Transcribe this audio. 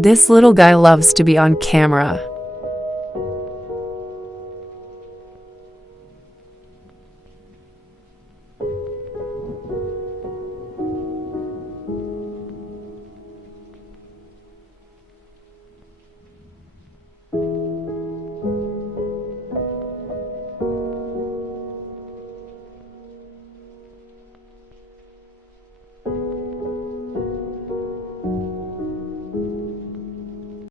This little guy loves to be on camera.